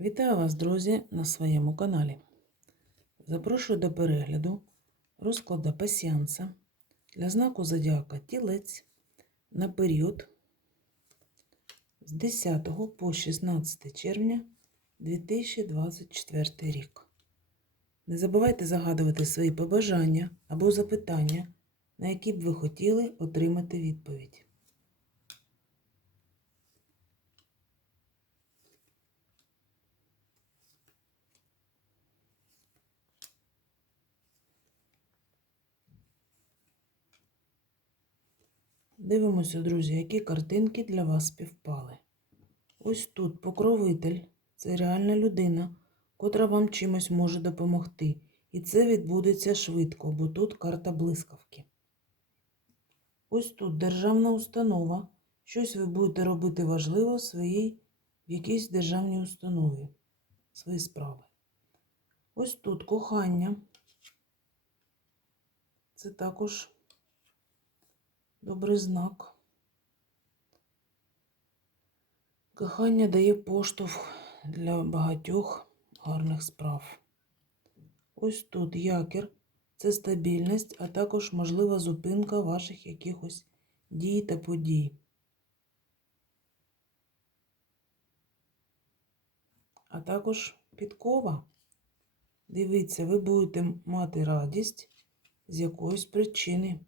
Вітаю вас, друзі, на своєму каналі. Запрошую до перегляду розкладу пасіанса для знаку Зодіака Тілець на період з 10 по 16 червня 2024 рік. Не забувайте загадувати свої побажання або запитання, на які б ви хотіли отримати відповідь. Дивимося, друзі, які картинки для вас співпали. Ось тут покровитель це реальна людина, котра вам чимось може допомогти. І це відбудеться швидко, бо тут карта блискавки. Ось тут державна установа. Щось ви будете робити важливо в своїй в якійсь державній установі, свої справи. Ось тут кохання. Це також добрий знак. Кохання дає поштовх для багатьох гарних справ. Ось тут якір це стабільність, а також можлива зупинка ваших якихось дій та подій. А також підкова. Дивіться, ви будете мати радість з якоїсь причини.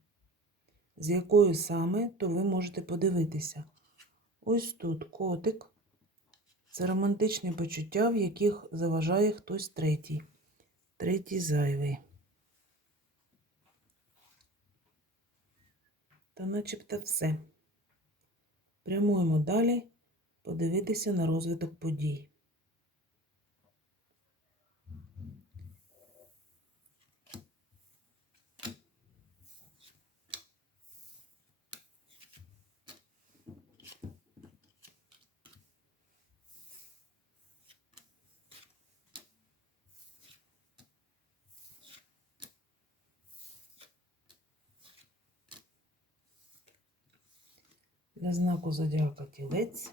З якою саме, то ви можете подивитися. Ось тут котик. Це романтичні почуття, в яких заважає хтось третій. Третій зайвий. Та начебто все. Прямуємо далі подивитися на розвиток подій. Для знаку Зодіака Тілець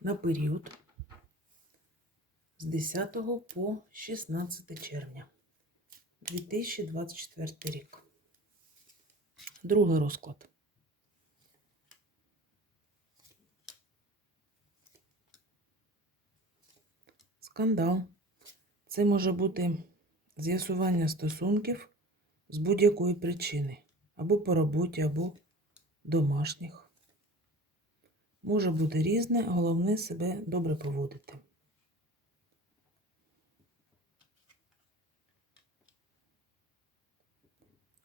на період з 10 по 16 червня 2024 рік. Другий розклад. Скандал. Це може бути з'ясування стосунків з будь-якої причини, або по роботі, або домашніх. Може бути різне, головне себе добре поводити.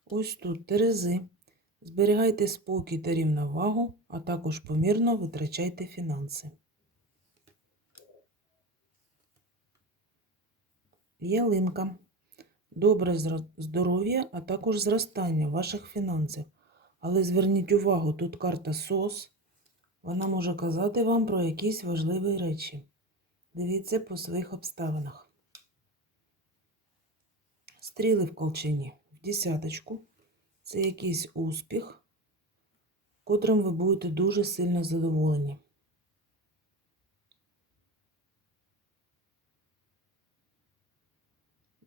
Ось тут Терези. Зберігайте спокій та рівновагу, а також помірно витрачайте фінанси. Ялинка. Добре здоров'я, а також зростання ваших фінансів. Але зверніть увагу, тут карта СОС. Вона може казати вам про якісь важливі речі. Дивіться по своїх обставинах. Стріли в колчині в десяточку. Це якийсь успіх, котрим ви будете дуже сильно задоволені.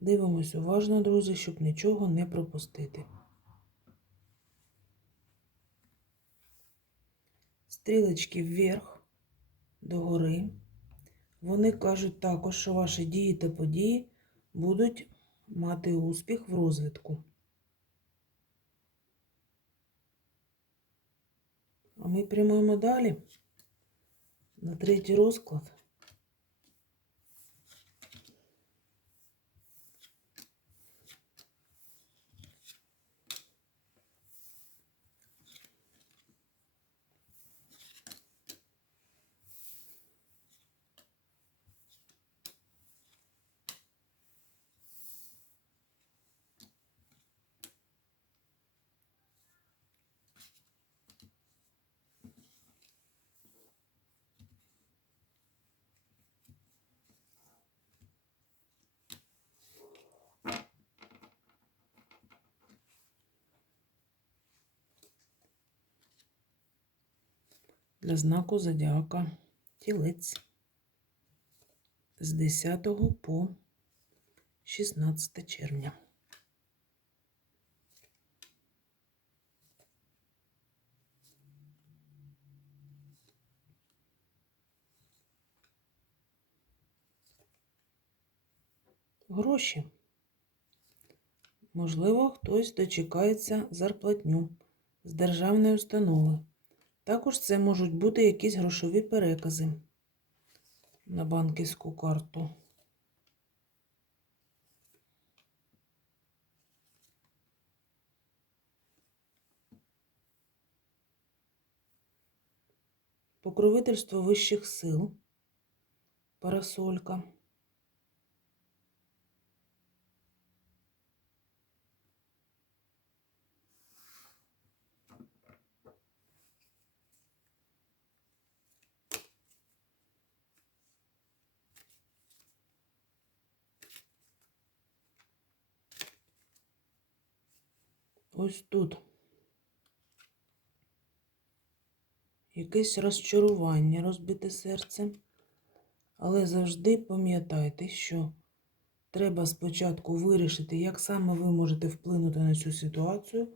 Дивимось уважно, друзі, щоб нічого не пропустити. Стрілочки вверх, догори. Вони кажуть також, що ваші дії та події будуть мати успіх в розвитку. А ми прямуємо далі на третій розклад. Для знаку зодіака тілець. з 10 по 16 червня. Гроші. Можливо, хтось дочекається зарплатню з державної установи. Також це можуть бути якісь грошові перекази на банківську карту. Покровительство вищих сил. Парасолька. Ось тут. Якесь розчарування, розбите серце. Але завжди пам'ятайте, що треба спочатку вирішити, як саме ви можете вплинути на цю ситуацію,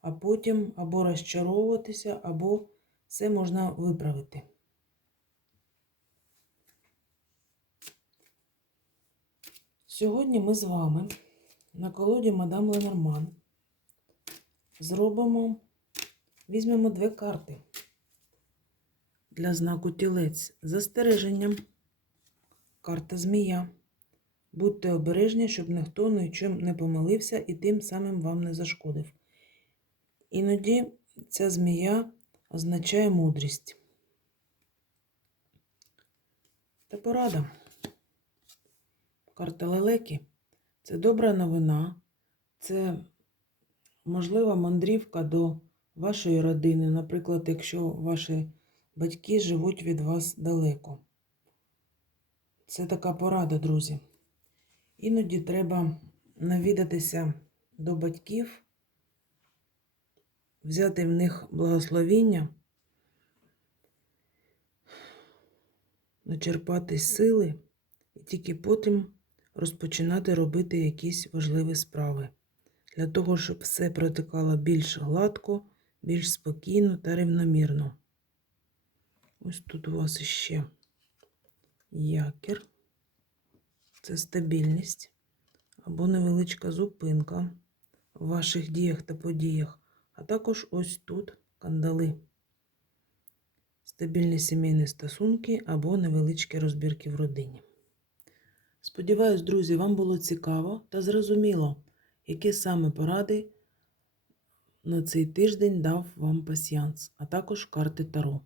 а потім або розчаровуватися, або все можна виправити. Сьогодні ми з вами на колоді Мадам Ленорман зробимо, візьмемо дві карти для знаку тілець з застереженням. Карта змія. Будьте обережні, щоб ніхто нічим не помилився і тим самим вам не зашкодив. Іноді ця змія означає мудрість. Та порада. Карта лелеки це добра новина, це можлива мандрівка до вашої родини, наприклад, якщо ваші батьки живуть від вас далеко. Це така порада, друзі. Іноді треба навідатися до батьків, взяти в них благословіння, начерпати сили і тільки потім розпочинати робити якісь важливі справи. Для того, щоб все протикало більш гладко, більш спокійно та рівномірно. Ось тут у вас іще якір. Це стабільність або невеличка зупинка в ваших діях та подіях, а також ось тут кандали. Стабільні сімейні стосунки або невеличкі розбірки в родині. Сподіваюсь, друзі, вам було цікаво та зрозуміло, які саме поради на цей тиждень дав вам пасіянс, а також карти Таро.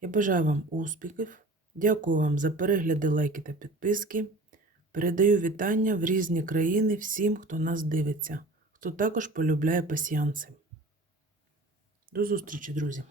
Я бажаю вам успіхів. Дякую вам за перегляди, лайки та підписки. Передаю вітання в різні країни всім, хто нас дивиться, хто також полюбляє пасіянси. До зустрічі, друзі!